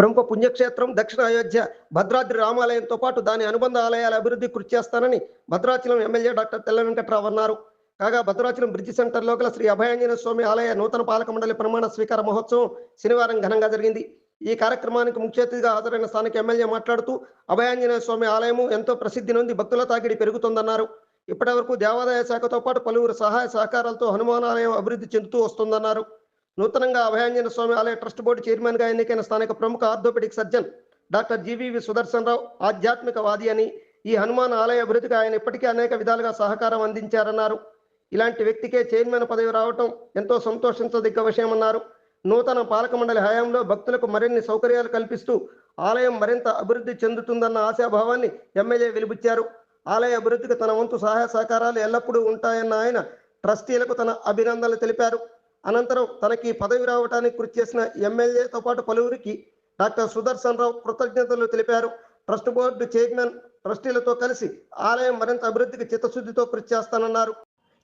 ప్రముఖ పుణ్యక్షేత్రం దక్షిణ అయోధ్య భద్రాద్రి రామాలయంతో పాటు దాని అనుబంధ ఆలయాల అభివృద్ధి కృషి చేస్తానని భద్రాచలం ఎమ్మెల్యే డాక్టర్ తెల్ల వెంకట్రావు అన్నారు. కాగా భద్రాచలం బ్రిడ్జి సెంటర్ లోకల శ్రీ అభయాంజన స్వామి ఆలయ నూతన పాలక మండలి ప్రమాణ స్వీకార మహోత్సవం శనివారం ఘనంగా జరిగింది. ఈ కార్యక్రమానికి ముఖ్య అతిథిగా హాజరైన స్థానిక ఎమ్మెల్యే మాట్లాడుతూ అభయాంజనేయ స్వామి ఆలయము ఎంతో ప్రసిద్ధి నొంది భక్తుల తాకిడి పెరుగుతుందన్నారు. ఇప్పటి వరకు దేవాదాయ శాఖతో పాటు పలువురు సహాయ సహకారాలతో హనుమానాలయం అభివృద్ధి చెందుతూ వస్తుందన్నారు. నూతనంగా అభయాంజన స్వామి ఆలయ ట్రస్ట్ బోర్డు చైర్మన్గా ఎన్నికైన స్థానిక ప్రముఖ orthopaedic surgeon doctor GVV Sudarshan Rao ఆధ్యాత్మికవాది అని ఈ హనుమాన్ ఆలయ అభివృద్ధికి ఆయన ఇప్పటికే అనేక విధాలుగా సహకారం అందించారన్నారు. ఇలాంటి వ్యక్తికే చైర్మన్ పదవి రావటం ఎంతో సంతోషించదగ్గ విషయమన్నారు. నూతన పాలక మండలి హయాంలో భక్తులకు మరిన్ని సౌకర్యాలు కల్పిస్తూ ఆలయం మరింత అభివృద్ధి చెందుతుందన్న ఆశాభావాన్ని ఎమ్మెల్యే వెలిబుచ్చారు. ఆలయ అభివృద్ధికి తన వంతు సహాయ సహకారాలు ఎల్లప్పుడూ ఉంటాయన్న ఆయన ట్రస్టీలకు తన అభినందనలు తెలిపారు. అనంతరం తనకి పదవి రావడానికి కృషి చేసిన ఎమ్మెల్యేతో పాటు పలువురికి డాక్టర్ సుదర్శన్ రావు కృతజ్ఞతలు తెలిపారు. ట్రస్ట్ బోర్డు చైర్మన్ ట్రస్టీలతో కలిసి ఆలయం మరింత అభివృద్ధికి చిత్తశుద్ధితో కృషి చేస్తానన్నారు.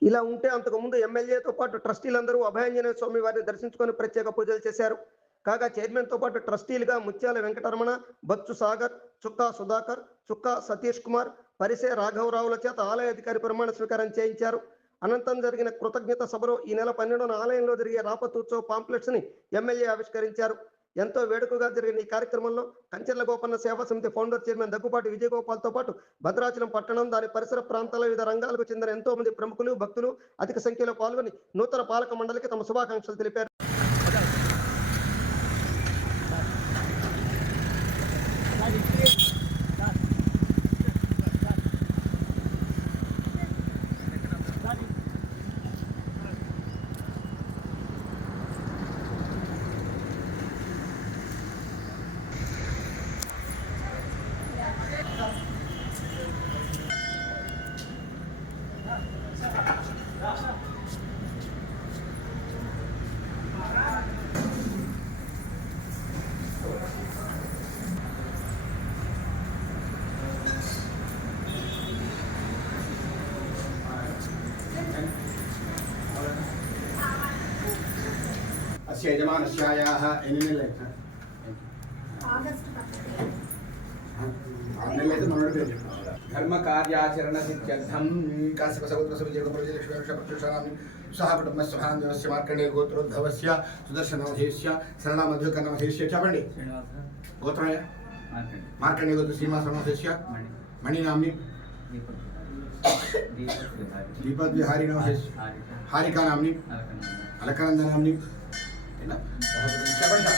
ఇలా ఉంటే అంతకుముందు ఎమ్మెల్యేతో పాటు ట్రస్టీలందరూ అభయాంజనేయ స్వామి వారిని దర్శించుకొని ప్రత్యేక పూజలు చేశారు. కాగా చైర్మన్తో పాటు ట్రస్టీలుగా ముత్యాల వెంకటరమణ బచ్చు సాగర్ చుక్కా సుధాకర్ చుక్కా సతీష్ కుమార్ పరిసే రాఘవరావుల చేత ఆలయ అధికారి ప్రమాణ స్వీకారం చేయించారు. అనంతరం జరిగిన కృతజ్ఞత సభలో ఈ నెల పన్నెండున ఆలయంలో జరిగే రాపతోత్సవ పాంప్లెట్స్ని ఎమ్మెల్యే ఆవిష్కరించారు. ఎంతో వేడుకగా జరిగిన ఈ కార్యక్రమంలో కంచెర్ల గోపన్న సేవా సమితి ఫౌండర్ చైర్మన్ దగ్గుపాటి విజయగోపాల్తో పాటు భద్రాచలం పట్టణం దాని పరిసర ప్రాంతాల వివిధ రంగాలకు చెందిన ఎంతో మంది ప్రముఖులు భక్తులు అధిక సంఖ్యలో పాల్గొని నూతన పాలక మండలికి తమ శుభాకాంక్షలు తెలిపారు. संख्यायाः एनिमेलैट् हाँ? हाँ? धर्मकार्याचरणसिद्ध्यर्थं काश्यपसगोत्रसविजयगोपरजलक्ष्मीपक्षुषाणां सः कुटुम्बस्वभान्दवस्य मार्कण्डेय गोत्रोद्धवस्य सुदर्शनामधेयस्य शरणामधुकर्णमधेयस्य च पण्डे गोत्राय। मार्कण्डेय। गोत्र श्रीनिवासनामधेयस्य मणिनाम्नि। दीपक विहारी नाम हारिका नामनी। अलकानंद नामनी। గోత్రోద్భవస్య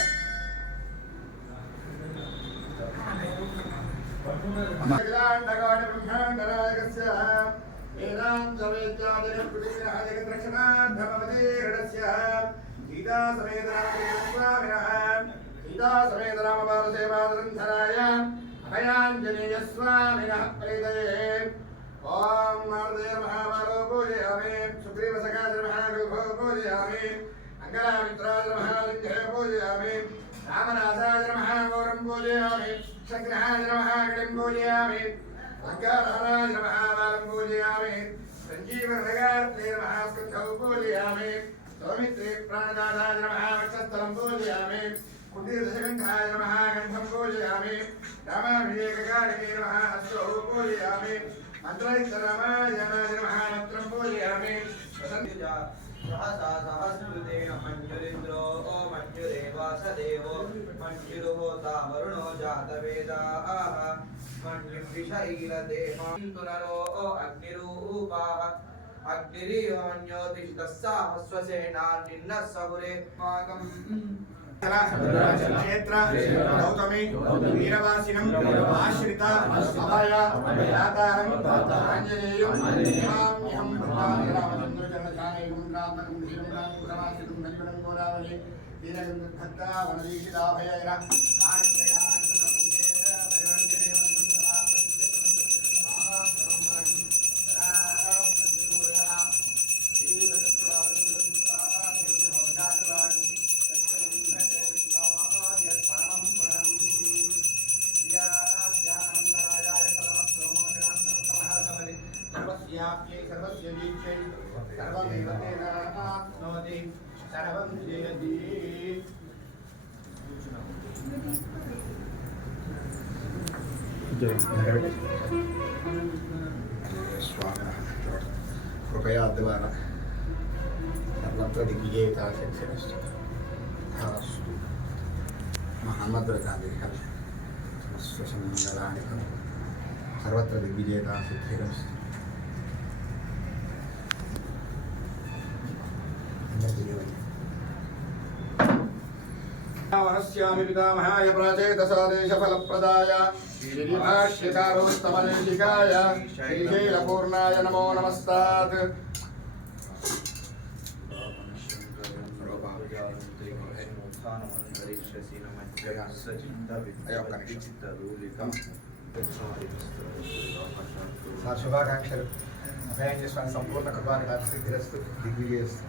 సుదర్శనమధేస్య శరణమధ్యుకర్ణమధేస్య చెప్పండి గోత్రయ మార్కండేయ గోత్ర శ్రీనివాసనమధేస్య మణినామ్ని దీపద్ విహారీ నమధేస్య హారికా నామ్ని అలకనంద నామ్ని ఏనా? చెప్పండి సార్ అభయాంజనేయ స్వామినః ప్రీతయే ఓం మారుదే మహామాలో పూజయామి సుగ్రీవ సకాద మహాగుభో పూజయామి అంగళామిత్రాజ మహాలింగే పూజయామి రామనాథాజ మహాగౌరం పూజయామి సంగ్రహాజ మహాగణిం పూజయామి పూజయామి సంజీవనగాత్రే మహాస్కంధౌ పూజయామి సౌమిత్రే ప్రాణనాథాజ మహావక్షస్థలం పూజయామి కుటీరదశకంఠాయ మహాగంధం పూజయామి రామాభిషేకకారిణే మహాహస్తో పూజయామి మంత్రైస్తరామాయ మహామంత్రం పూజయామి వసంతి सहसा सहस्रुतेन मञ्जुरिन्द्रो मञ्जुरेवासदेवो मञ्जुरुहोता वरुणो जातवेदाः मञ्जुं विषैरदेहान्तुनरो अग्निरूपाः अग्निरियोन्योतिष्ठस्साहस्वसेनान्निन्नः सहुरे मागम् క్షేత్ర గౌతమి వీరవాసినం ఆశ్రిత అభయ దాతారం ఆంజనేయం నమామ్యహం గోదావరి భక్తా వనదీక్షితాభయైర స్వామి కృపయా ద్వారా సర్వత్ర దిగ్విజేత శిక్షణస్తు ధారస్తు మహమ్మద్రకాదేహ సమస్వ సమంగళాని సర్వత్ర దిగ్విజేత శిక్షణస్తు वनस्यामि पितामहाय प्राचेतसादेशफलप्रदाय श्रीभाष्यकारोत्तमदेशिकाय श्रीशैलपूर्णाय नमो नमस्तात् సార్ శుభాకాంక్షలు అభయాంజ స్వామి సంపూర్ణ కృపాన్ని సిద్ధిరస్తు దిగ్విజయస్తు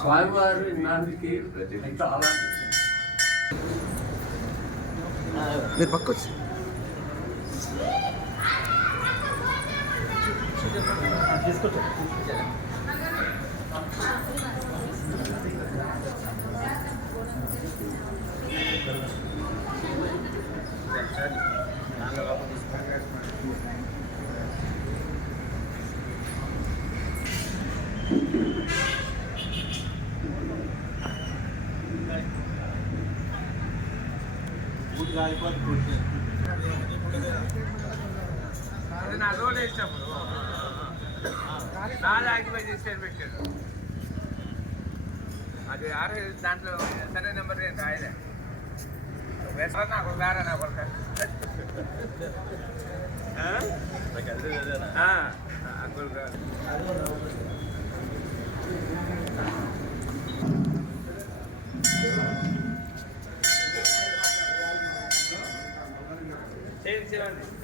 స్వామివారి నాటికి చాలా మీరు పక్కొచ్చు. అది నా రోల్ వేసినప్పుడు నాలుగు ఆక్యుపై చేసి పెట్టాడు అది ఆరు దాంట్లో సరే నెంబర్ ఏంటి ఆయనే వేసరా నాకు వేరే నా కొడుక చేయండి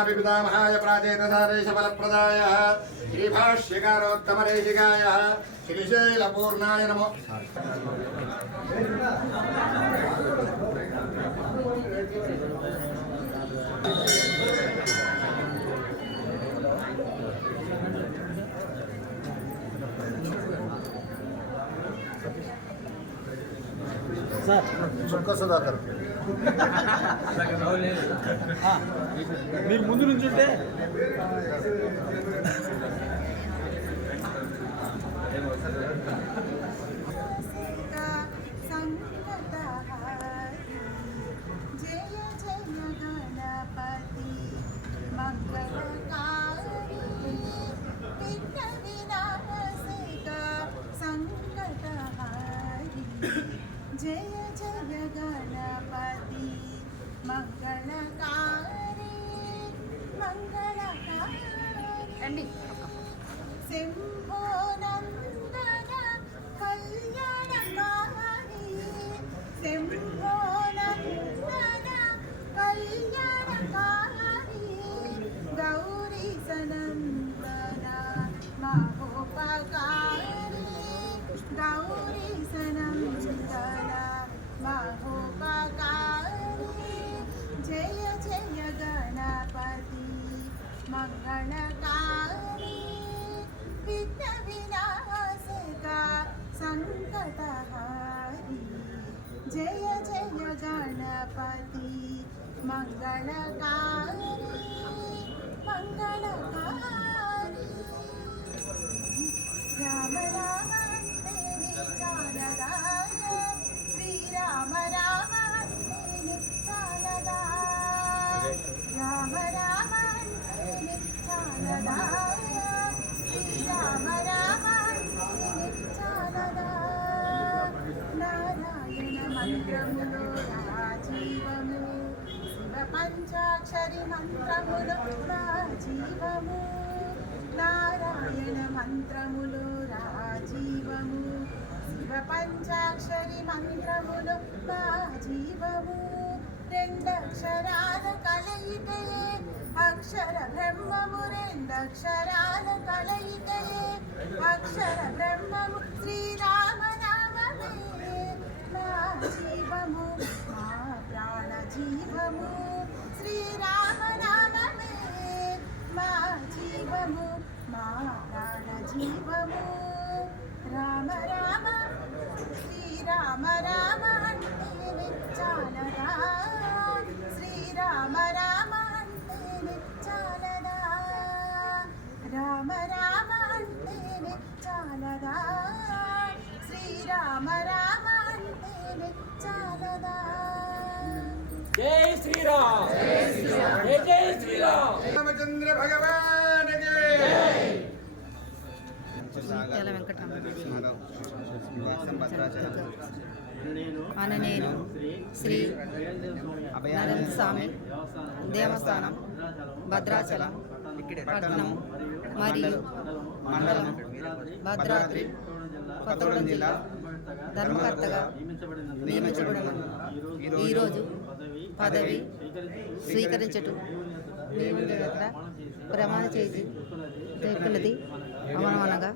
पितापि पितामहाय प्राचेतसारेशफलप्रदायः श्रीभाष्यकारोत्तमरेशिकाय श्रीशैलपूर्णाय नमो। सर। सुख सदा करके మీరు ముందు నుంచి ఉంటే. प्रणतारी विघ्नविनाशिका सङ्कटहारी जय जय गणपति मङ्गलकारी పంచాక్షరి మంత్రములో రాజీవము నారాయణ మంత్రములో రాజీవము శివ పంచాక్షరి మంత్రములో రాజీవము రెండక్షరాల కలయికయే అక్షర బ్రహ్మము రెండక్షరాల కలయికయే అక్షర బ్రహ్మము శ్రీరామ నామమే నా జీవము మా ప్రాణ జీవము. జీవము మా ప్రాణ జీవము. రామ రామ శ్రీరామ రామ అంటేనే చాలదా శ్రీరామ రామ అంటేనే చాలదా రామ రామ అంటేనే చాలదా శ్రీరామ రామ అంటేనే చాలదా జై శ్రీరామ్. జై జై శ్రీరామ్. రామచంద్ర భగవానికి యల వెంకటరమణ నేను శ్రీ అభయానంద స్వామి దేవస్థానం భద్రాచలం పట్టణం మరియు మండలం భద్రాద్రి కొత్తగూడెం జిల్లా ధర్మకర్తగా నియమించబడిన ఈరోజు పదవి స్వీకరించటం దేవుని దగ్గర ప్రమాణ చేసి తెలుపున్నది అవనవనగా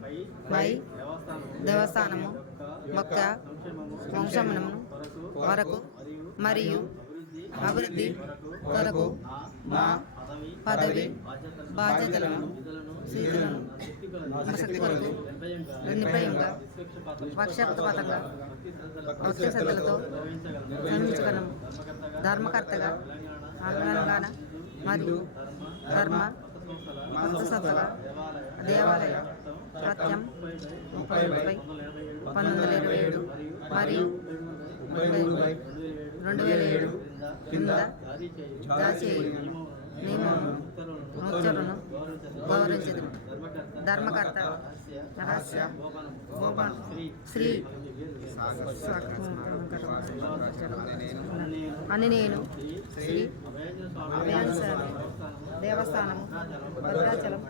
మై దేవస్థానము మొక్క వంశమనము వరకు మరియు అభివృద్ధి కొరకు మా పదవి బాధ్యతలను స్వీకరణను ఆసక్తి కొరకు నిర్భయంగా పక్షపాతంగా భక్తి శ్రద్ధలతో నిర్మించగలము ధర్మకర్తగా తెలంగాణ మరియు ధర్మ భక్తసత్తగా దేవాలయ సత్యం ముప్పై ముప్పై పంతొమ్మిది వందల ఇరవై ఏడు మరియు రెండు వేల ఏడు కింద దాచి నియమము ముచ్చలను గౌరవించదు ధర్మకర్త రహస్య గోపాల్ శ్రీ అని నేను శ్రీ దేవస్థానం దేవస్థానము భద్రాచలం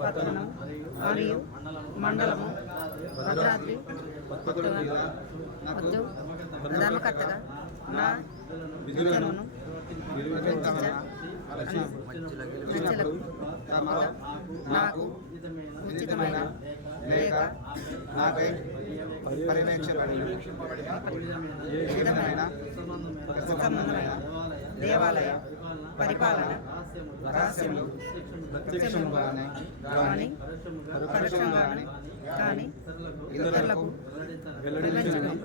పట్టణం మరియు మండలము భద్రాద్రి వద్దు. ధర్మకర్తగా నా విధులను నాకు ఉచితమైన? లేక నాపై పర్యవేక్షణ విధమైన సంబంధమైన దేవాలయ పరిపాలన? రహస్యము ప్రత్యక్షముగానే కానీ పరోక్షంగానే కానీ ఇతరులకు వెల్లడించడం.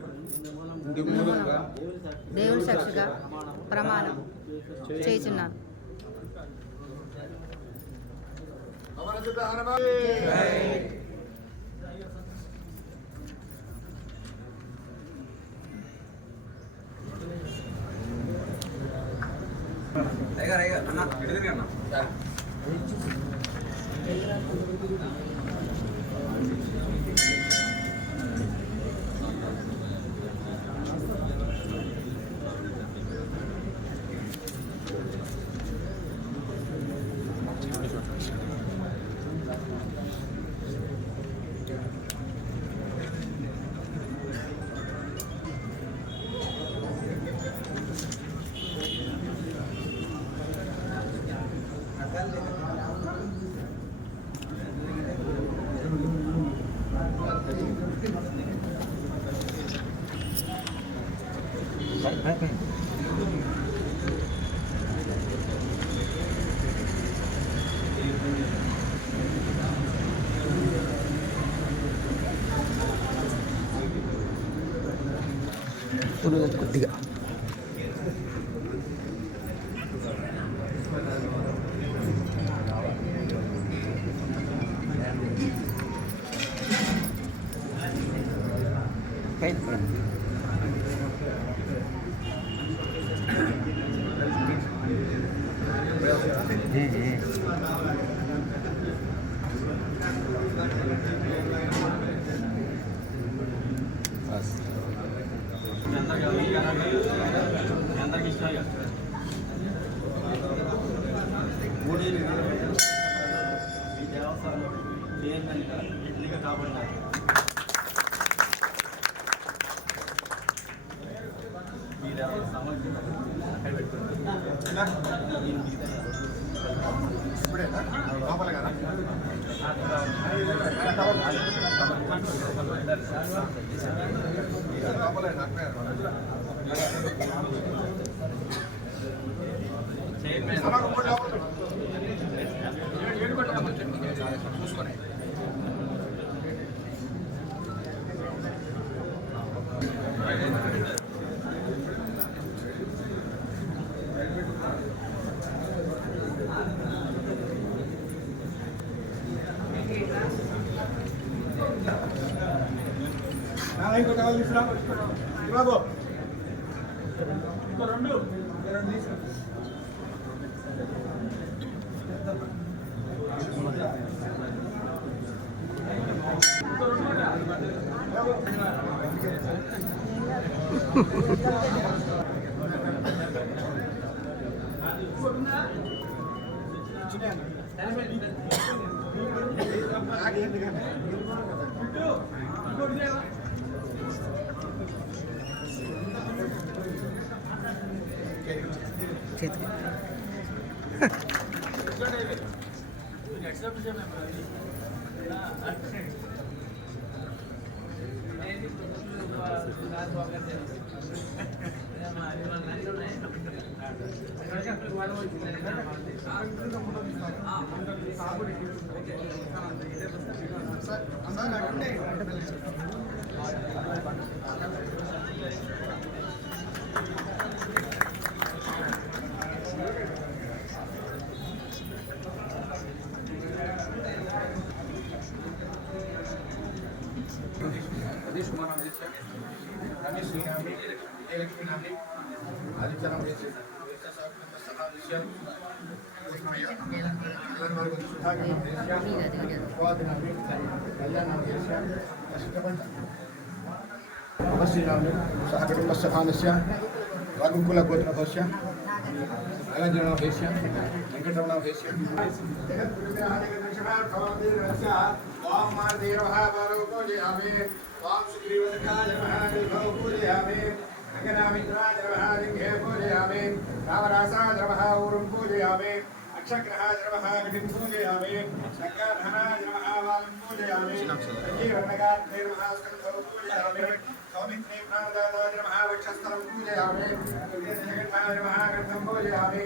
దేవుని సాక్షిగా ప్రమాణం हमारा जो हनुमान అయ్యారు అయ్యారు అన్న ఎదురుగా అన్న ね。これがでかい。Yeah. నాలుగు కావాలి తీసుకురా రెండు సార్ అందరూ అక్కడే వేశ్య వెంకటరమణ వేశ్య अग्नामित्राजनमहालिङ्गे पूजयामि रामरासाजनमहाऊरुं पूजयामि अक्षग्रहाजनमहागतिं पूजयामि शङ्करधनाजनमहावालं पूजयामि सञ्जीवर्णकार्थैर्महास्कन्धौ पूजयामि सौमित्रे प्राणदादाजनमहावक्षस्थलं पूजयामि महागन्धं पूजयामि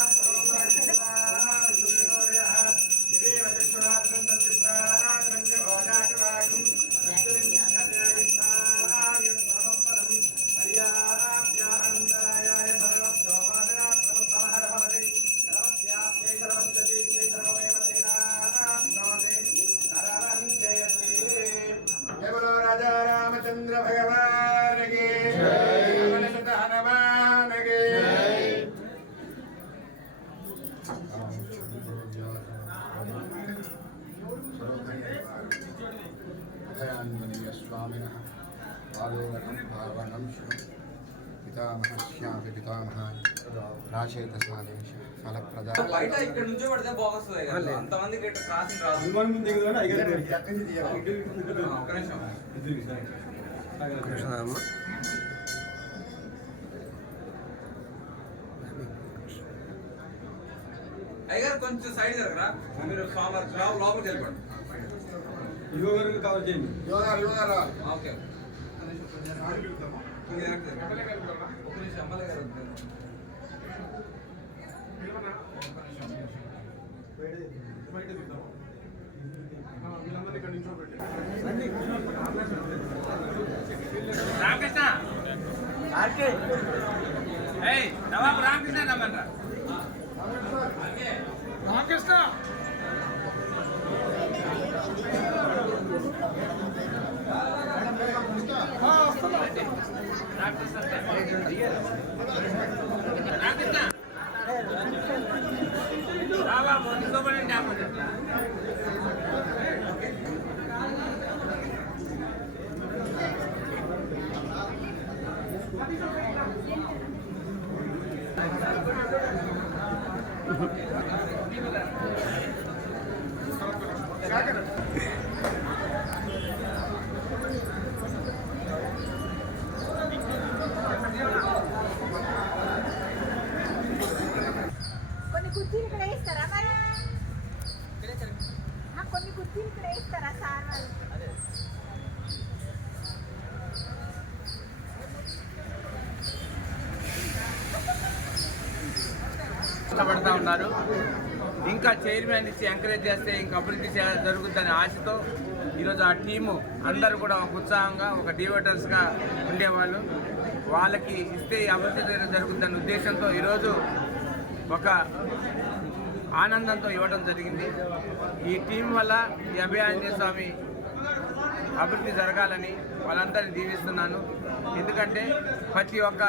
కృష్ణమ్మ అయ్యారు కొంచెం సైడ్ జరగరా? మీరు లోపలికి వెళ్ళిపోండి. యువ గారికి కవర్ చేయండి. ఓకే. ఒక నిమిషం అమ్మలే గారు రామకృష్ణ! ఆర్కే! ఏయ్ నవాబ్ రామకృష్ణ రమ్మన్రా రామకృష్ణ! రామకృష్ణ! రావా మొదలుకోబడి అంటే Thank you. ఇంకా ఇచ్చి ఎంకరేజ్ చేస్తే ఇంకా అభివృద్ధి చేయాలి జరుగుతుందనే ఆశతో ఈరోజు ఆ టీము అందరూ కూడా ఒక ఉత్సాహంగా ఒక డివోటర్స్గా ఉండేవాళ్ళు. వాళ్ళకి ఇస్తే ఈ అభివృద్ధి జరుగుతుందనే ఉద్దేశంతో ఈరోజు ఒక ఆనందంతో ఇవ్వడం జరిగింది. ఈ టీం వల్ల ఈ అభయాంజనేయ స్వామి అభివృద్ధి జరగాలని వాళ్ళందరినీ దీవిస్తున్నాను. ఎందుకంటే ప్రతి ఒక్క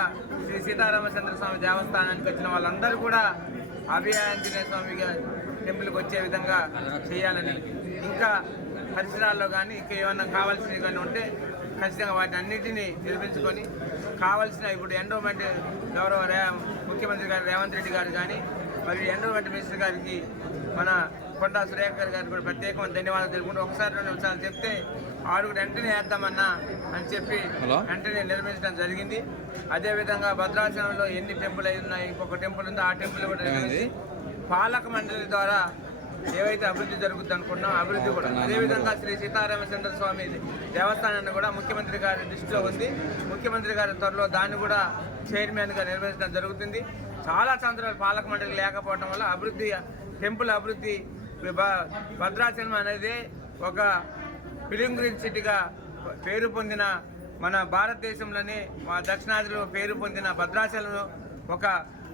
శ్రీ సీతారామచంద్ర స్వామి దేవస్థానానికి వచ్చిన వాళ్ళందరూ కూడా అభయాంజనేయ స్వామి టెంపుల్కి వచ్చే విధంగా చేయాలని ఇంకా పరిసరాల్లో కానీ ఇంకా ఏమన్నా కావాల్సినవి కానీ ఉంటే ఖచ్చితంగా వాటిని అన్నిటినీ నిర్మించుకొని కావాల్సిన ఇప్పుడు ఎండోమెంట్ గౌరవ ముఖ్యమంత్రి గారు రేవంత్ రెడ్డి గారు కానీ మరియు ఎండోమెంట్ మినిస్టర్ గారికి మన కొండా సురేఖర్ గారికి కూడా ప్రత్యేకమైన ధన్యవాదాలు తెలుపుకుంటూ ఒకసారి రెండు నిమిషాలు చెప్తే ఆడుగు వెంటనే వేద్దామన్నా అని చెప్పి వెంటనే నిర్మించడం జరిగింది. అదేవిధంగా భద్రాచలంలో ఎన్ని టెంపుల్ అయి ఉన్నాయి ఇంకొక టెంపుల్ ఉందో? ఆ టెంపుల్ కూడా నిర్మించి పాలక మండలి ద్వారా ఏవైతే అభివృద్ధి జరుగుతుంది అనుకున్నాం అభివృద్ధి కూడా. అదేవిధంగా శ్రీ సీతారామచంద్ర స్వామి దేవస్థానాన్ని కూడా ముఖ్యమంత్రి గారి దృష్టిలో ఉంది. ముఖ్యమంత్రి గారి త్వరలో దాన్ని కూడా చైర్మన్గా నిర్వహించడం జరుగుతుంది. చాలా సంవత్సరాలు పాలక మండలి లేకపోవడం వల్ల అభివృద్ధి టెంపుల్ అభివృద్ధి భద్రాచలం అనేది ఒక పిలింగ్రిన్ సిటీగా పేరు పొందిన మన భారతదేశంలోనే మా దక్షిణాదిలో పేరు పొందిన భద్రాచలం ఒక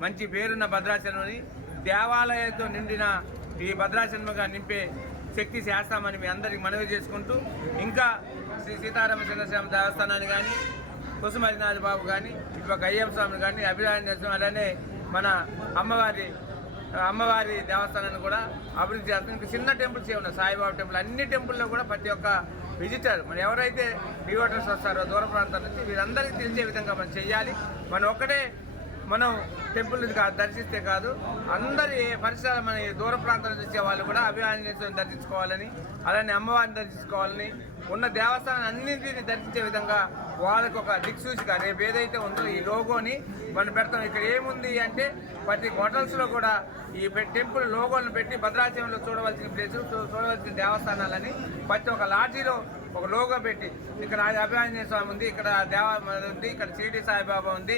మంచి పేరున్న భద్రాచలంని దేవాలయంతో నిండిన ఈ భద్రాచలముగా నింపే శక్తి చేస్తామని మీ అందరికి మనవి చేసుకుంటూ ఇంకా శ్రీ సీతారామ చంద్రస్వామి దేవస్థానాన్ని కానీ కుసుమరినాథ్ బాబు కానీ ఇటు ఒక అయ్యప్ప స్వామిని కానీ అభిరామ అలానే మన అమ్మవారి అమ్మవారి దేవస్థానాన్ని కూడా అభివృద్ధి చేస్తాం. ఇంకా చిన్న టెంపుల్స్ ఏమన్నా సాయిబాబా టెంపుల్. అన్ని టెంపుల్లో కూడా ప్రతి ఒక్క విజిటర్ మన ఎవరైతే డివోటర్స్ వస్తారో దూర ప్రాంతాల నుంచి వీరందరికీ తెలిసే విధంగా మనం చేయాలి మనం ఒక్కడే మనం టెంపుల్ దర్శిస్తే కాదు అందరి పరిసరాలు మన దూర ప్రాంతాల నుంచి వచ్చే వాళ్ళు కూడా అభిమాన్యేశ్వరిని దర్శించుకోవాలని అలానే అమ్మవారిని దర్శించుకోవాలని ఉన్న దేవస్థానం అన్నింటినీ దర్శించే విధంగా వాళ్ళకు ఒక దిక్సూచిక రేపు ఏదైతే ఉందో ఈ లోగోని మనం పెడతాం. ఇక్కడ ఏముంది అంటే ప్రతి హోటల్స్లో కూడా ఈ టెంపుల్ లోగోలను పెట్టి భద్రాచలంలో చూడవలసిన ప్లేసులు చూ- చూడవలసిన దేవస్థానాలని ప్రతి ఒక్క లాడ్జీలో ఒక లోగో పెట్టి ఇక్కడ అభివాంజనేయ స్వామి ఉంది ఇక్కడ దేవ ఉంది ఇక్కడ షిరిడి సాయిబాబా ఉంది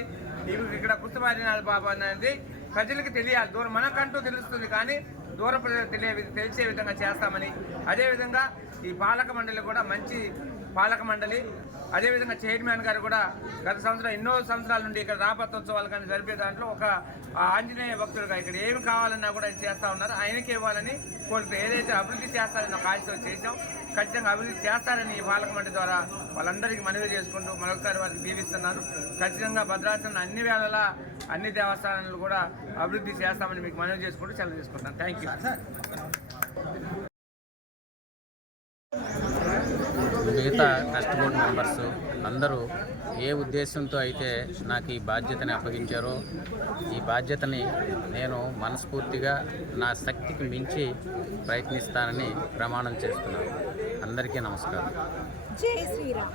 ఇవి ఇక్కడ కుస్తుమారినాథ్ బాబా అనేది ప్రజలకు తెలియాలి. దూరం మనకంటూ తెలుస్తుంది కానీ దూర ప్రజలకు తెలియ తెలిసే విధంగా చేస్తామని. అదేవిధంగా ఈ పాలక మండలి కూడా మంచి పాలక మండలి అదేవిధంగా చైర్మన్ గారు కూడా గత సంవత్సరం ఎన్నో సంవత్సరాల నుండి ఇక్కడ రాపతోత్సవాలు కానీ జరిపే దాంట్లో ఒక ఆంజనేయ భక్తుడుగా ఇక్కడ ఏమి కావాలన్నా కూడా చేస్తూ చేస్తా ఉన్నారు. ఆయనకి ఇవ్వాలని కోరుతూ ఏదైతే అభివృద్ధి చేస్తారని ఒక ఆశతో చేశాం ఖచ్చితంగా అభివృద్ధి చేస్తారని ఈ పాలక మండలి ద్వారా వాళ్ళందరికీ మనవి చేసుకుంటూ మరొకసారి వారికి దీవిస్తున్నాను. ఖచ్చితంగా భద్రాచలం అన్ని వేళలా అన్ని దేవస్థానాలు కూడా అభివృద్ధి చేస్తామని మీకు మనవి చేసుకుంటూ సెలవు చేసుకుంటాను థ్యాంక్ యూ మిగతా ట్రస్ట్ బోర్డు మెంబర్స్ అందరూ ఏ ఉద్దేశంతో అయితే నాకు ఈ బాధ్యతని అప్పగించారో ఈ బాధ్యతని నేను మనస్ఫూర్తిగా నా శక్తికి మించి ప్రయత్నిస్తానని ప్రమాణం చేస్తున్నాను. అందరికీ నమస్కారం. జై శ్రీరామ్.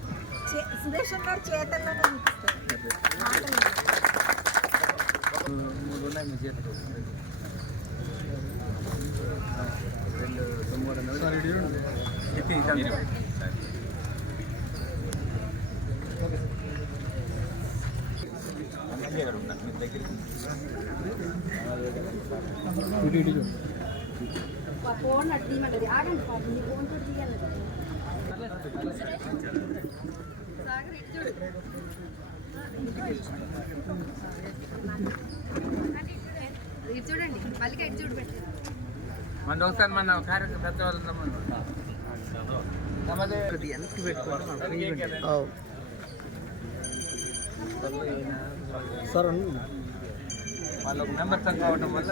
చేతల్లోనే మూడు ఉన్నాయి మీ చేతులు రెండు తొమ్మిది ఫోన్ అడ్డమంటది ఆగండి ఫోన్ ఫోన్ తీయాలి చూడండి మళ్ళీ చూడు పెట్టి. మన ఒకసారి మన కార్యక్రమం పెద్ద వాళ్ళు సార్ వాళ్ళ మెంబర్స్ మెంబర్ తక్కువ అవడం వల్ల